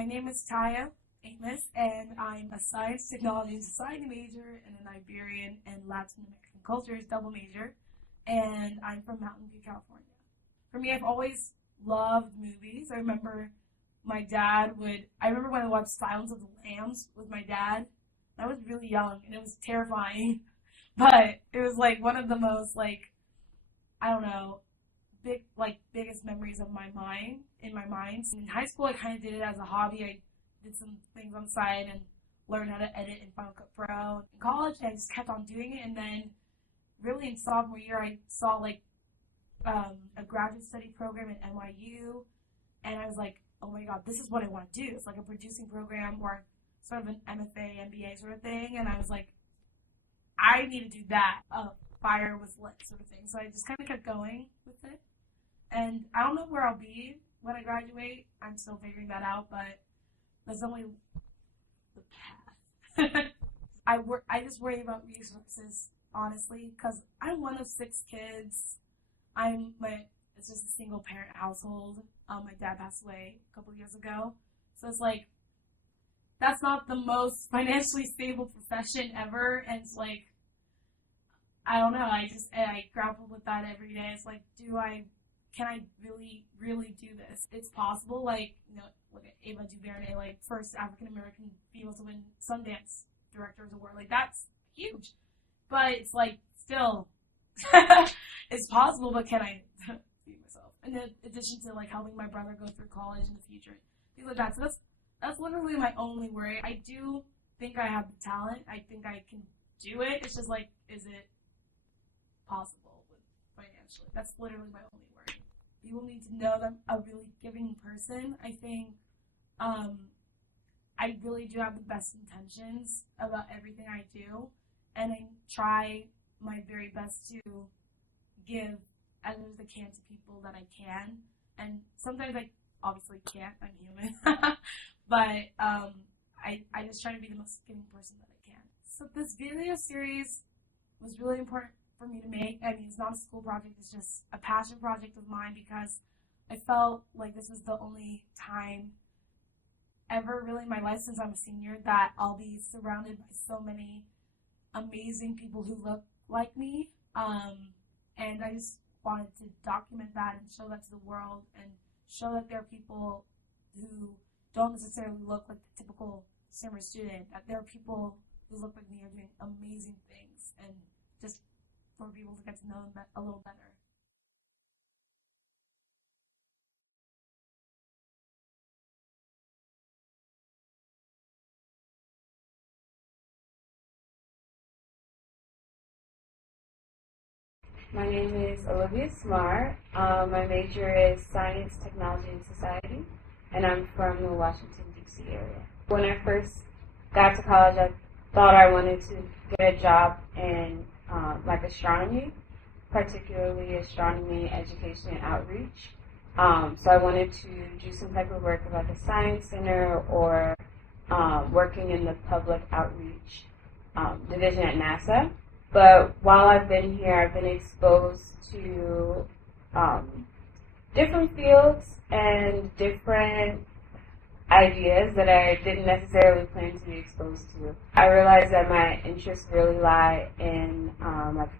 My name is Taya Amos, and I'm a Science, Technology, and Society major and an Iberian and Latin American Cultures double major, and I'm from Mountain View, California. For me, I've always loved movies. I remember when I watched Silence of the Lambs with my dad. I was really young, and it was terrifying, but it was like one of the most, I don't know, biggest memories of my mind. In high school, I kind of did it as a hobby. I did some things on the side and learned how to edit in Final Cut Pro. In college, I just kept on doing it, and then really in sophomore year, I saw a graduate study program at NYU, and I was like, oh my god, this is what I want to do. It's like a producing program or sort of an MFA, MBA sort of thing, and I was like, I need to do that. Fire was lit sort of thing. So I just kind of kept going with it. And I don't know where I'll be when I graduate. I'm still figuring that out, but that's only the path. I just worry about resources, honestly, because I'm one of 6 kids. It's just a single parent household. My dad passed away a couple years ago. So it's like, that's not the most financially stable profession ever. And it's like, I don't know. I grapple with that every day. It's like, can I really, really do this? It's possible. Look at Ava DuVernay, first African American female to win Sundance Directors Award. That's huge. But it's still, it's possible. But can I feed myself? In addition to helping my brother go through college in the future, things like that. So that's literally my only worry. I do think I have the talent. I think I can do it. It's just is it possible financially? That's literally my only worry. People need to know that I'm a really giving person. I think I really do have the best intentions about everything I do, and I try my very best to give as much as I can to people that I can. And sometimes I obviously can't. I'm human. But I just try to be the most giving person that I can. So this video series was really important for me to make. I mean, it's not a school project, it's just a passion project of mine, because I felt like this was the only time ever really in my life since I'm a senior that I'll be surrounded by so many amazing people who look like me. And I just wanted to document that and show that to the world, and show that there are people who don't necessarily look like the typical summer student, that there are people who look like me are doing amazing things, and just for people to get to know them a little better. My name is Olivia Smart. My major is Science, Technology, and Society, and I'm from the Washington, D.C. area. When I first got to college, I thought I wanted to get a job in astronomy, particularly astronomy education and outreach. So I wanted to do some type of work at a science center, or working in the public outreach division at NASA. But while I've been here, I've been exposed to different fields and different ideas that I didn't necessarily plan to be exposed to. I realized that my interests really lie in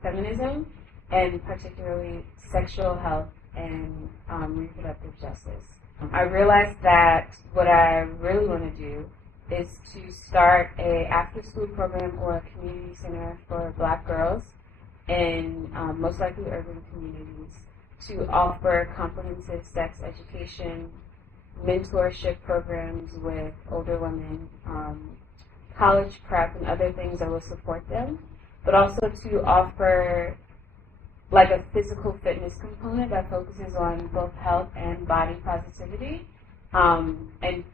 feminism, and particularly sexual health and reproductive justice. I realized that what I really want to do is to start a after-school program or a community center for Black girls in most likely urban communities, to offer comprehensive sex education, mentorship programs with older women, college prep, and other things that will support them, but also to offer a physical fitness component that focuses on both health and body positivity. And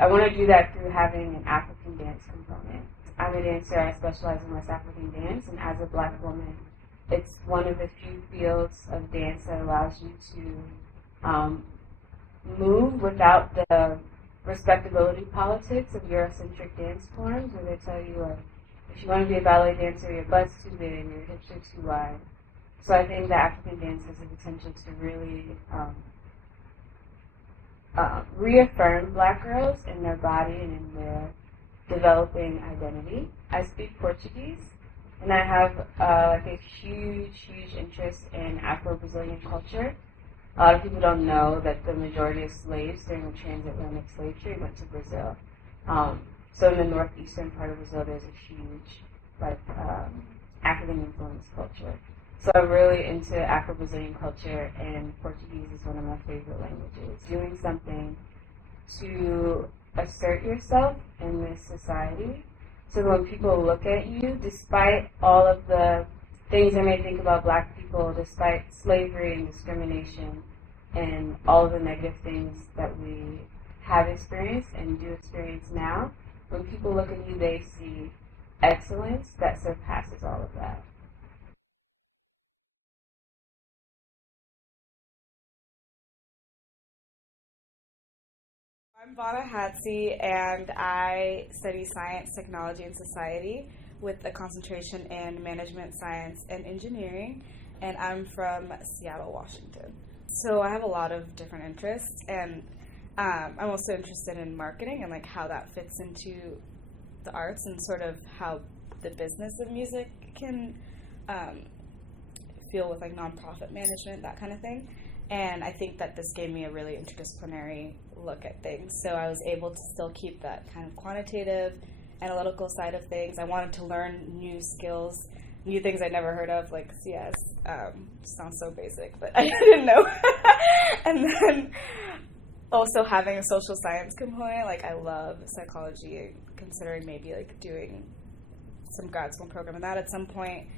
I want to do that through having an African dance component. I'm a dancer. I specialize in West African dance, and as a Black woman, it's one of the few fields of dance that allows you to move without the respectability politics of Eurocentric dance forms, where they tell you, if you want to be a ballet dancer, your butt's too big, your hips are too wide. So I think that African dance has the potential to really reaffirm Black girls in their body and in their developing identity. I speak Portuguese, and I have like a huge interest in Afro-Brazilian culture. A lot of people don't know that the majority of slaves during the transatlantic slave trade went to Brazil. So in the northeastern part of Brazil, there's a huge African influence culture. So I'm really into Afro-Brazilian culture, and Portuguese is one of my favorite languages. Doing something to assert yourself in this society, so that when people look at you, despite all of the things they may think about Black people, despite slavery and discrimination and all of the negative things that we have experienced and do experience now, when people look at you, they see excellence that surpasses all of that. I'm Vana Hatsi, and I study science, technology, and society with a concentration in management science and engineering, and I'm from Seattle, Washington. So I have a lot of different interests, and I'm also interested in marketing and like how that fits into the arts and sort of how the business of music can feel with like nonprofit management, that kind of thing. And I think that this gave me a really interdisciplinary look at things. So I was able to still keep that kind of quantitative, analytical side of things. I wanted to learn new skills, new things I'd never heard of, like CS. Sounds so basic, but I didn't know. And then also having a social science component, like I love psychology, considering maybe like doing some grad school program in that at some point.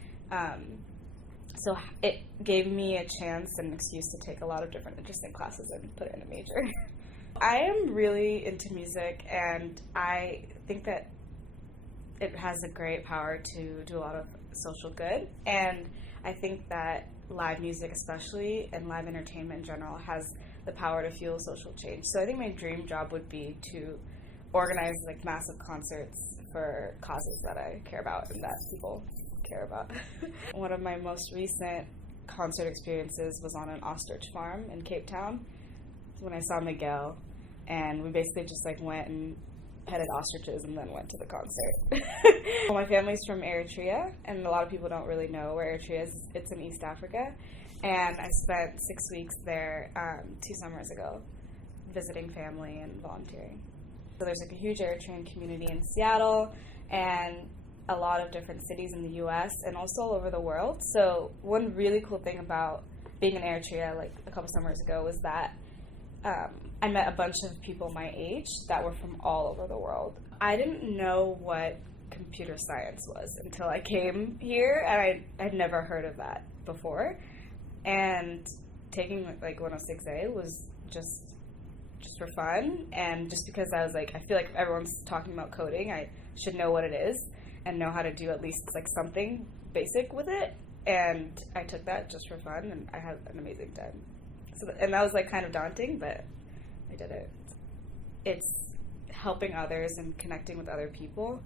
So it gave me a chance and an excuse to take a lot of different interesting classes and put it in a major. I am really into music, and I think that it has a great power to do a lot of social good. And I think that live music especially, and live entertainment in general, has the power to fuel social change. So I think my dream job would be to organize like massive concerts for causes that I care about and that people care about. One of my most recent concert experiences was on an ostrich farm in Cape Town when I saw Miguel, and we basically just like went and petted ostriches and then went to the concert. Well, my family's from Eritrea, and a lot of people don't really know where Eritrea is. It's in East Africa, and I spent 6 weeks there 2 summers ago visiting family and volunteering. So there's like a huge Eritrean community in Seattle, and a lot of different cities in the U.S. and also all over the world. So one really cool thing about being in Eritrea like a couple summers ago was that I met a bunch of people my age that were from all over the world. I didn't know what computer science was until I came here, and I'd never heard of that before. And taking like 106A was just for fun, and just because I was like, I feel like if everyone's talking about coding, I should know what it is and know how to do at least like something basic with it. And I took that just for fun, and I had an amazing time. So and that was like kind of daunting, but I did it. It's helping others and connecting with other people,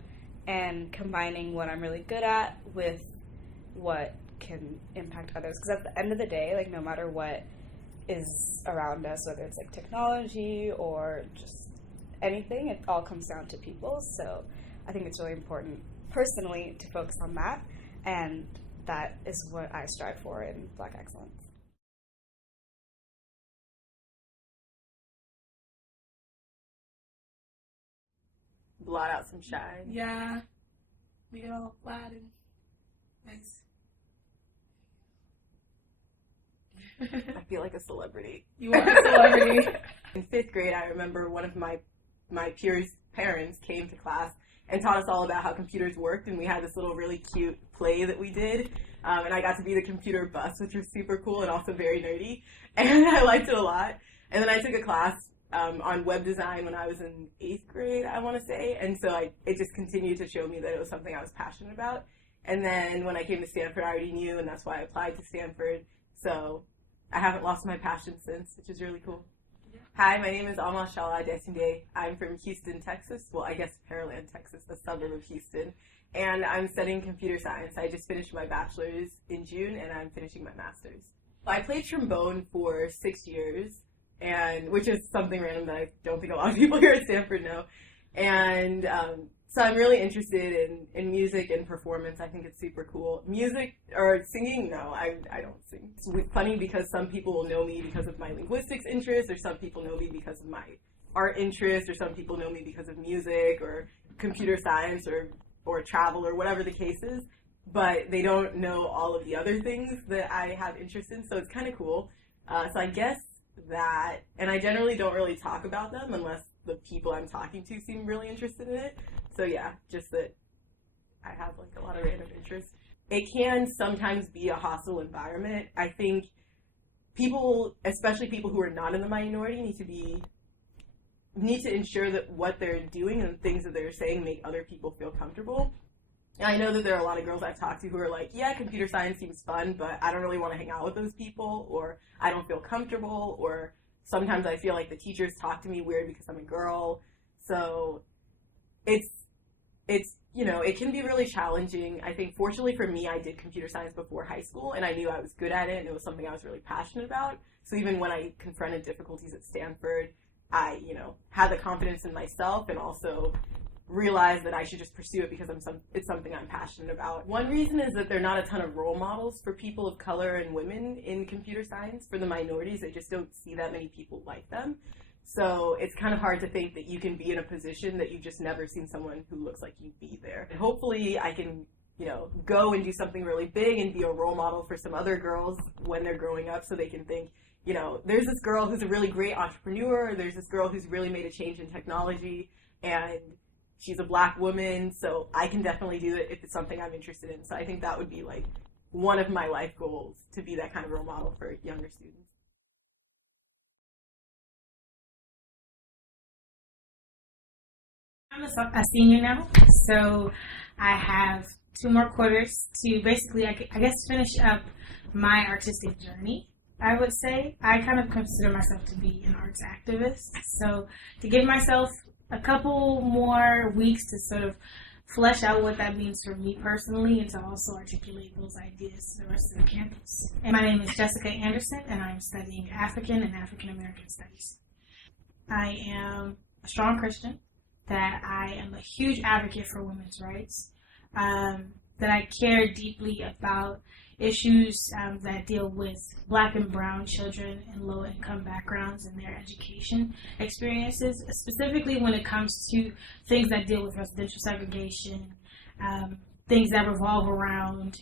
and combining what I'm really good at with what can impact others. Because at the end of the day, like no matter what is around us, whether it's like technology or just anything, it all comes down to people. So I think it's really important personally to focus on that, and that is what I strive for in Black Excellence. Blot out some shine. Yeah. Make it all flat and nice. I feel like a celebrity. You are a celebrity. In 5th grade, I remember one of my peers' parents came to class and taught us all about how computers worked, and we had this little really cute play that we did, and I got to be the computer bus, which was super cool and also very nerdy, and I liked it a lot. And then I took a class on web design when I was in 8th grade, I want to say, and so it just continued to show me that it was something I was passionate about. And then when I came to Stanford, I already knew, and that's why I applied to Stanford. So I haven't lost my passion since, which is really cool. Yeah. Hi, my name is Amal Shala Desinde. I'm from Houston, Texas. Well, I guess Pearland, Texas, a suburb of Houston. And I'm studying computer science. I just finished my bachelor's in June, and I'm finishing my master's. I played trombone for 6 years, and which is something random that I don't think a lot of people here at Stanford know. And so I'm really interested in music and performance. I think it's super cool. Music or singing, no, I don't sing. It's funny because some people will know me because of my linguistics interest, or some people know me because of my art interest, or some people know me because of music or computer science or travel or whatever the case is. But they don't know all of the other things that I have interest in, so it's kind of cool. So I guess that, and I generally don't really talk about them unless the people I'm talking to seem really interested in it. So yeah, just that I have like a lot of random interests. It can sometimes be a hostile environment. I think people, especially people who are not in the minority, need to ensure that what they're doing and the things that they're saying make other people feel comfortable. And I know that there are a lot of girls I've talked to who are like, yeah, computer science seems fun, but I don't really want to hang out with those people, or I don't feel comfortable, or sometimes I feel like the teachers talk to me weird because I'm a girl. So it's you know, it can be really challenging. I think fortunately for me, I did computer science before high school, and I knew I was good at it, and it was something I was really passionate about. So even when I confronted difficulties at Stanford, I, you know, had the confidence in myself and also realized that I should just pursue it because it's something I'm passionate about. One reason is that there are not a ton of role models for people of color and women in computer science. For the minorities, they just don't see that many people like them. So it's kind of hard to think that you can be in a position that you've just never seen someone who looks like you be there. And hopefully I can, you know, go and do something really big and be a role model for some other girls when they're growing up, so they can think, you know, there's this girl who's a really great entrepreneur, there's this girl who's really made a change in technology, and she's a black woman, so I can definitely do it if it's something I'm interested in. So I think that would be like one of my life goals, to be that kind of role model for younger students. I'm a senior now, so I have 2 more quarters to basically, I guess, finish up my artistic journey. I would say I kind of consider myself to be an arts activist, so to give myself a couple more weeks to sort of flesh out what that means for me personally, and to also articulate those ideas to the rest of the campus. And my name is Jessica Anderson, and I'm studying African and African American Studies. I am a strong Christian, that I am a huge advocate for women's rights, that I care deeply about issues that deal with black and brown children in low-income backgrounds and their education experiences, specifically when it comes to things that deal with residential segregation, things that revolve around,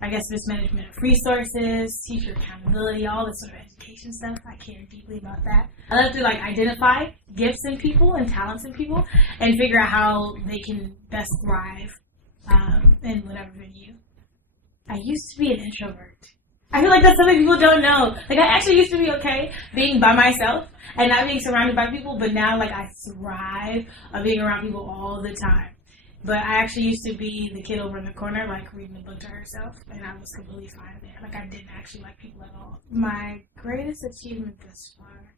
I guess, mismanagement of resources, teacher accountability, all this sort of education stuff. I care deeply about that. I love to identify gifts in people and talents in people and figure out how they can best thrive in whatever venue. I used to be an introvert. I feel like that's something people don't know. I actually used to be okay being by myself and not being surrounded by people, but now I thrive on being around people all the time. But I actually used to be the kid over in the corner, reading a book to herself, and I was completely fine there. I didn't actually like people at all. My greatest achievement thus far,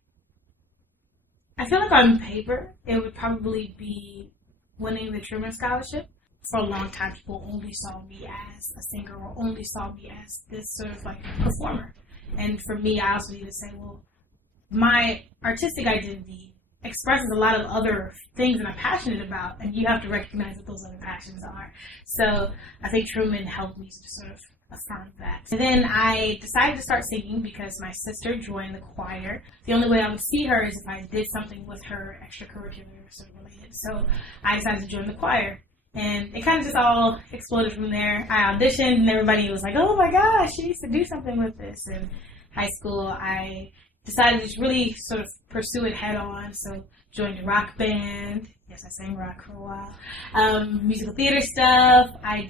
I feel like on paper, it would probably be winning the Truman Scholarship. For a long time, people only saw me as a singer or only saw me as this sort of performer. And for me, I also need to say, well, my artistic identity expresses a lot of other things that I'm passionate about, and you have to recognize what those other passions are. So I think Truman helped me to sort of affirm that. And then I decided to start singing because my sister joined the choir. The only way I would see her is if I did something with her extracurricular sort of related. So I decided to join the choir. And it kind of just all exploded from there. I auditioned, and everybody was like, oh my gosh, she needs to do something with this. In high school, I decided to just really sort of pursue it head on. So joined a rock band. Yes, I sang rock for a while. Musical theater stuff. I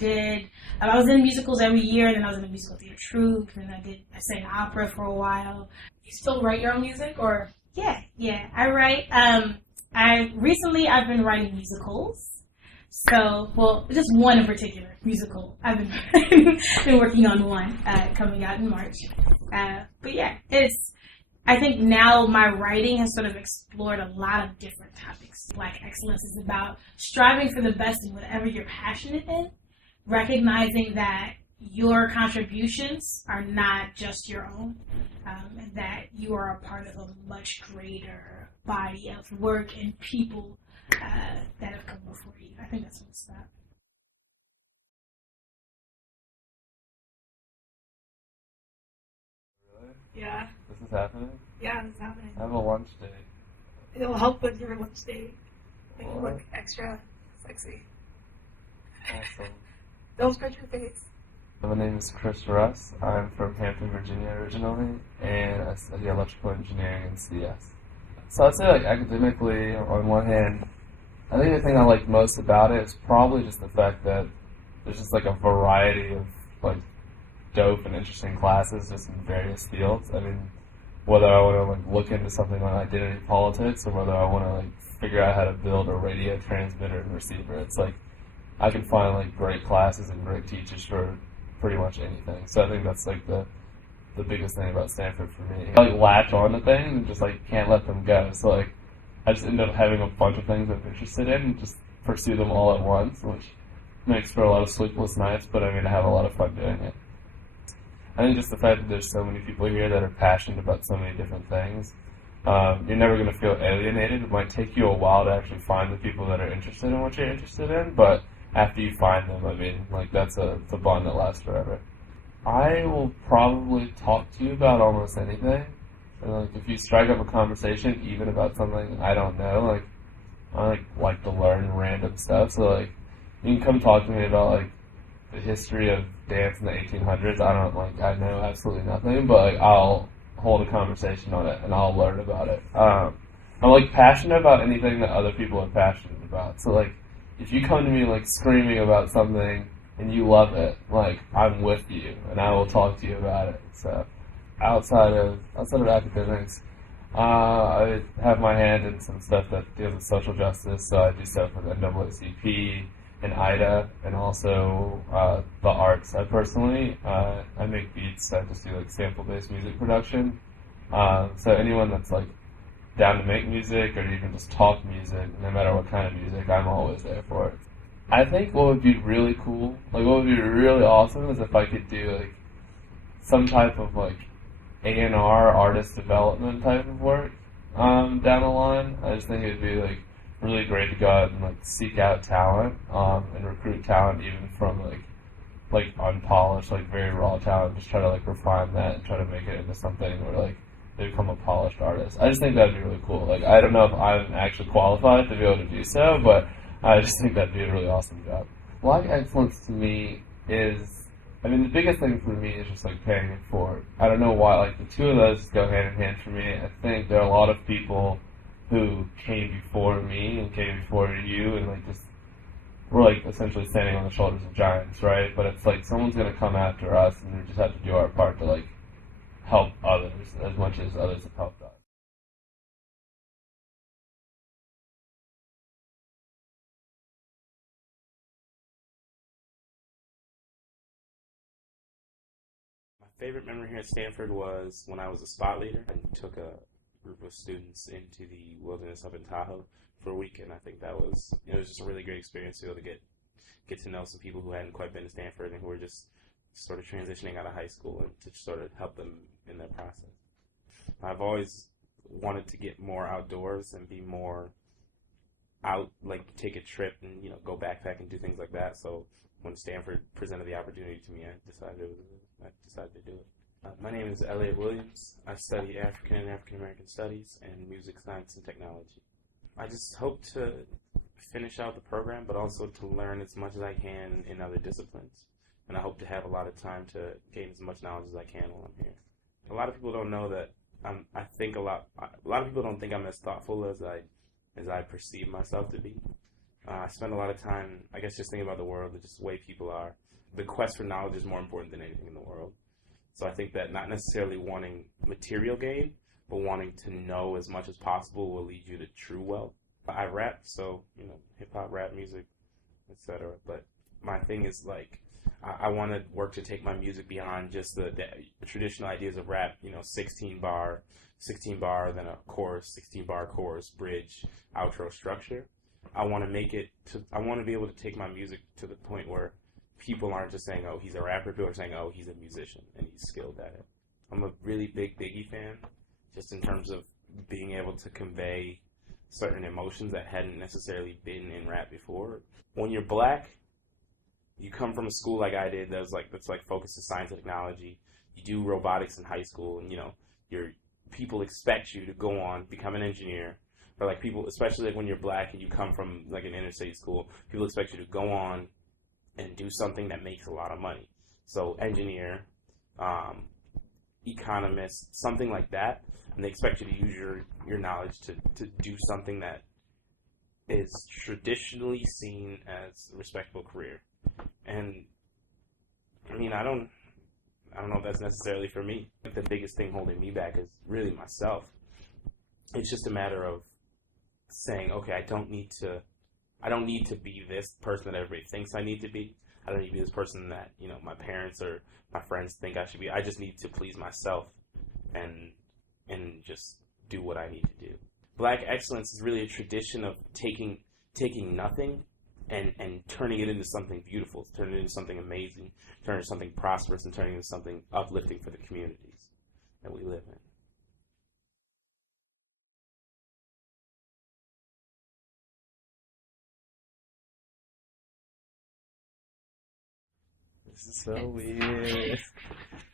was in musicals every year, then I was in a musical theater troupe, and I sang opera for a while. You still write your own music, or? Yeah, I write. I've been writing musicals. So, well, just one in particular, musical. I've been working on one coming out in March. But yeah, I think now my writing has sort of explored a lot of different topics. Black excellence is about striving for the best in whatever you're passionate in, recognizing that your contributions are not just your own, and that you are a part of a much greater body of work and people that have come before you. I think that's what's that. Really? Yeah, This is happening? yeah, it's happening. I have a lunch date. It will help with your lunch date. Make you What? look extra sexy. Awesome. Don't scratch your face. My name is Chris Russ. I'm from Hampton, Virginia originally, and I study electrical engineering and CS. So I'd say, like, academically, on one hand, I think the thing I like most about it is probably just the fact that there's just like a variety of like dope and interesting classes just in various fields. I mean, whether I want to like look into something like identity politics or whether I want to like figure out how to build a radio transmitter and receiver, it's like I can find like great classes and great teachers for pretty much anything. So I think that's like the biggest thing about Stanford for me. I like latch on to things and just like can't let them go. So like I just end up having a bunch of things I'm interested in and just pursue them all at once, which makes for a lot of sleepless nights, but I mean I have a lot of fun doing it. I think just the fact that there's so many people here that are passionate about so many different things, you're never going to feel alienated. It might take you a while to actually find the people that are interested in what you're interested in, but after you find them, I mean, like that's a bond that lasts forever. I will probably talk to you about almost anything. And like if you strike up a conversation, even about something I don't know, like I like to learn random stuff. So like you can come talk to me about like the history of dance in the 1800s. I know absolutely nothing, but like I'll hold a conversation on it and I'll learn about it. I'm like passionate about anything that other people are passionate about. So like if you come to me like screaming about something and you love it, like I'm with you and I will talk to you about it. So outside of academics, I have my hand in some stuff that deals with social justice. So I do stuff with NAACP and IDA, and also the arts. I personally, I make beats. I just do like sample-based music production. So anyone that's like down to make music or even just talk music, no matter what kind of music, I'm always there for it. I think what would be really cool, like what would be really awesome, is if I could do like some type of like A&R, artist development type of work down the line. I just think it'd be like really great to go out and like seek out talent and recruit talent even from like unpolished, like very raw talent. Just try to like refine that and try to make it into something where like they become a polished artist. I just think that'd be really cool. Like I don't know if I'm actually qualified to be able to do so, but I just think that'd be a really awesome job. Black excellence to me is, I mean, the biggest thing for me is just like paying it forward. I don't know why, like the two of those go hand in hand for me. I think there are a lot of people who came before me and came before you and like just we're like essentially standing on the shoulders of giants, right? But it's like someone's gonna come after us and we just have to do our part to like help others as much as others have helped us. My favorite memory here at Stanford was when I was a spot leader and took a group of students into the wilderness up in Tahoe for a week, and I think it was just a really great experience to be able to get to know some people who hadn't quite been to Stanford and who were just sort of transitioning out of high school, and to sort of help them in their process. I've always wanted to get more outdoors and be more out, like take a trip and go backpack and do things like that. So when Stanford presented the opportunity to me, I decided to do it. My name is Elliot Williams. I study African and African American Studies and Music, Science, and Technology. I just hope to finish out the program, but also to learn as much as I can in other disciplines. And I hope to have a lot of time to gain as much knowledge as I can while I'm here. A lot of people don't know that I think a lot of people don't think I'm as thoughtful as I perceive myself to be. I spend a lot of time, I guess, just thinking about the world and just the way people are. The quest for knowledge is more important than anything in the world. So I think that not necessarily wanting material gain, but wanting to know as much as possible will lead you to true wealth. I rap, so, hip hop, rap music, etc. But my thing is like, I want to work to take my music beyond just the traditional ideas of rap, 16 bar, then a chorus, 16 bar chorus, bridge, outro structure. I want to be able to take my music to the point where people aren't just saying, oh, he's a rapper. People are saying, oh, he's a musician and he's skilled at it. I'm a really big Biggie fan, just in terms of being able to convey certain emotions that hadn't necessarily been in rap before. When you're black, you come from a school like I did that's like focused on science and technology. You do robotics in high school, and your people expect you to go on, become an engineer. Or like people, especially like when you're black and you come from like an interstate school, people expect you to go on and do something that makes a lot of money. So engineer, economist, something like that. And they expect you to use your knowledge to do something that is traditionally seen as a respectable career. And I mean, I don't know if that's necessarily for me. The biggest thing holding me back is really myself. It's just a matter of saying, okay, I don't need to be this person that everybody thinks I need to be. I don't need to be this person that, my parents or my friends think I should be. I just need to please myself and just do what I need to do. Black excellence is really a tradition of taking nothing and turning it into something beautiful, turning it into something amazing, turning it into something prosperous, and turning it into something uplifting for the communities that we live in. This is so weird.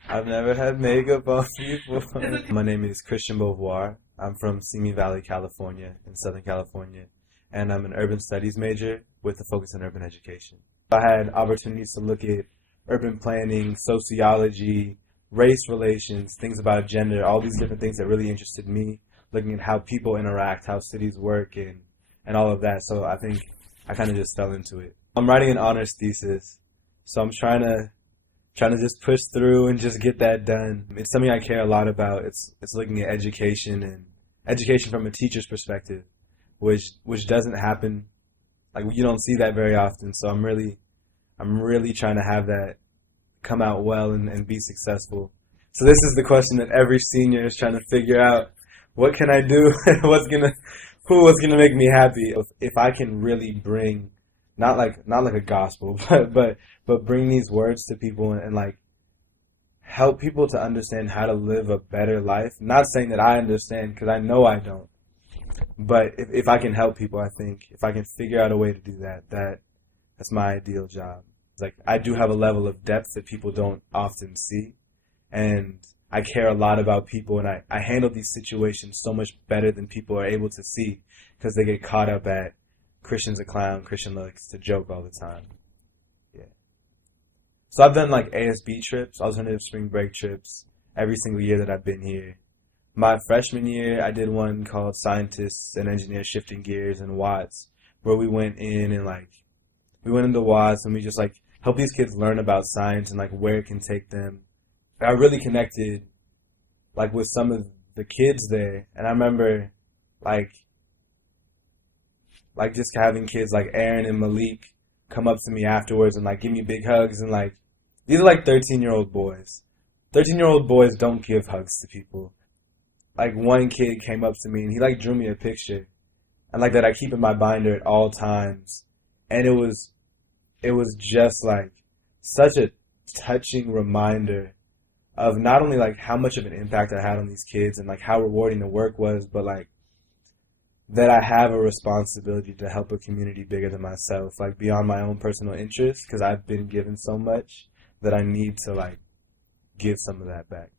I've never had makeup on before. My name is Christian Beauvoir. I'm from Simi Valley, California, in Southern California, and I'm an urban studies major with a focus on urban education. I had opportunities to look at urban planning, sociology, race relations, things about gender, all these different things that really interested me, looking at how people interact, how cities work, and all of that. So I think I kind of just fell into it. I'm writing an honors thesis, so I'm trying to just push through and just get that done. It's something I care a lot about. It's looking at education and education from a teacher's perspective, which doesn't happen. Like, you don't see that very often. So I'm really trying to have that come out well and be successful. So this is the question that every senior is trying to figure out. What can I do? what's gonna make me happy? If I can really bring not like a gospel, but bring these words to people and like help people to understand how to live a better life. Not saying that I understand, because I know I don't. But if I can help people, I think if I can figure out a way to do that, that's my ideal job. It's like I do have a level of depth that people don't often see, and I care a lot about people, and I handle these situations so much better than people are able to see, because they get caught up at Christian's a clown, Christian likes to joke all the time. Yeah. So I've done like ASB trips, alternative spring break trips, every single year that I've been here. My freshman year, I did one called Scientists and Engineers Shifting Gears in Watts, where we went in and we went into Watts and we just like helped these kids learn about science and like where it can take them. I really connected like with some of the kids there, and I remember like just having kids like Aaron and Malik come up to me afterwards and like give me big hugs, and like these are like 13-year-old boys. 13-year-old boys don't give hugs to people. Like one kid came up to me and he like drew me a picture, and like that I keep in my binder at all times, and it was just like such a touching reminder of not only like how much of an impact I had on these kids and like how rewarding the work was, but like that I have a responsibility to help a community bigger than myself, like beyond my own personal interests, because I've been given so much that I need to like give some of that back.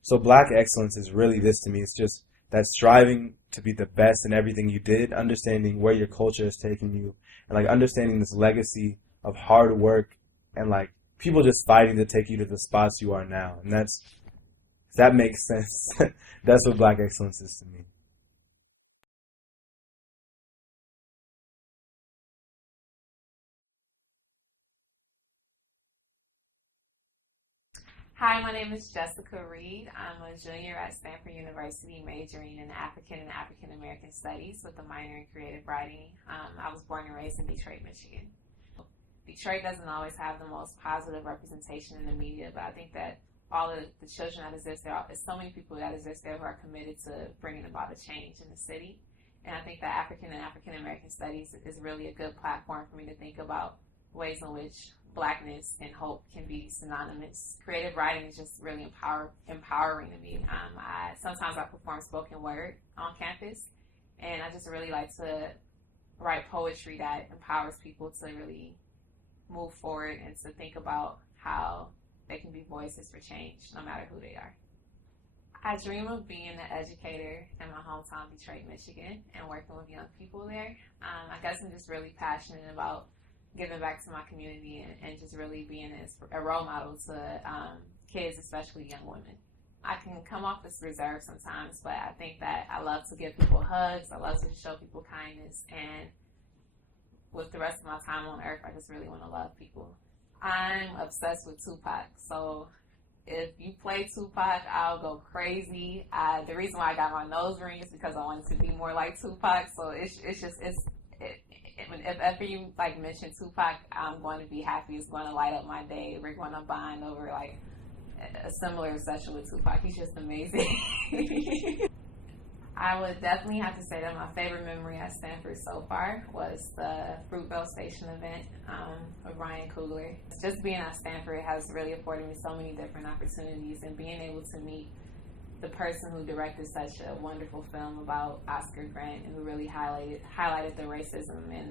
So Black excellence is really this to me. It's just that striving to be the best in everything you did, understanding where your culture is taking you, and like understanding this legacy of hard work and like people just fighting to take you to the spots you are now. And that makes sense. That's what Black excellence is to me. Hi, my name is Jessica Reed. I'm a junior at Stanford University, majoring in African and African American Studies with a minor in creative writing. I was born and raised in Detroit, Michigan. Detroit doesn't always have the most positive representation in the media, but I think that all of the children that exist there, there's so many people that exist there who are committed to bringing about a change in the city. And I think that African and African American Studies is really a good platform for me to think about ways in which Blackness and hope can be synonymous. Creative writing is just really empowering to me. Sometimes I perform spoken word on campus, and I just really like to write poetry that empowers people to really move forward and to think about how they can be voices for change, no matter who they are. I dream of being an educator in my hometown, Detroit, Michigan, and working with young people there. I guess I'm just really passionate about giving back to my community and just really being a role model to kids, especially young women. I can come off as reserved sometimes, but I think that I love to give people hugs. I love to show people kindness, and with the rest of my time on earth, I just really want to love people. I'm obsessed with Tupac, so if you play Tupac, I'll go crazy. The reason why I got my nose ring is because I wanted to be more like Tupac. So if ever you like mention Tupac, I'm going to be happy. It's going to light up my day. We're going to bond over like a similar obsession with Tupac. He's just amazing. I would definitely have to say that my favorite memory at Stanford so far was the Fruitvale Station event with Ryan Coogler. Just being at Stanford has really afforded me so many different opportunities, and being able to meet the person who directed such a wonderful film about Oscar Grant and who really highlighted the racism and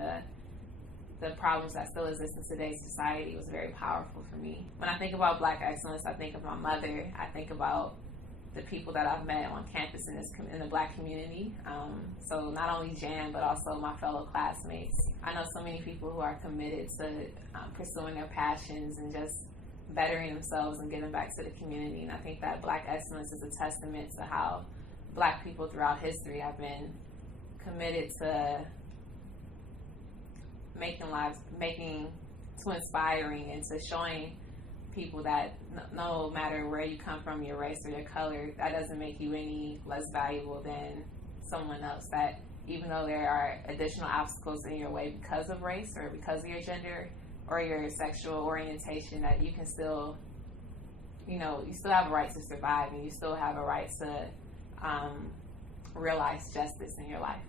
the problems that still exist in today's society was very powerful for me. When I think about Black excellence, I think of my mother. I think about the people that I've met on campus in the Black community. So not only Jan, but also my fellow classmates. I know so many people who are committed to pursuing their passions and just bettering themselves and giving back to the community. And I think that Black excellence is a testament to how Black people throughout history have been committed to inspiring and to showing people that no matter where you come from, your race or your color, that doesn't make you any less valuable than someone else. That even though there are additional obstacles in your way because of race or because of your gender or your sexual orientation, that you can still, you still have a right to survive, and you still have a right to realize justice in your life.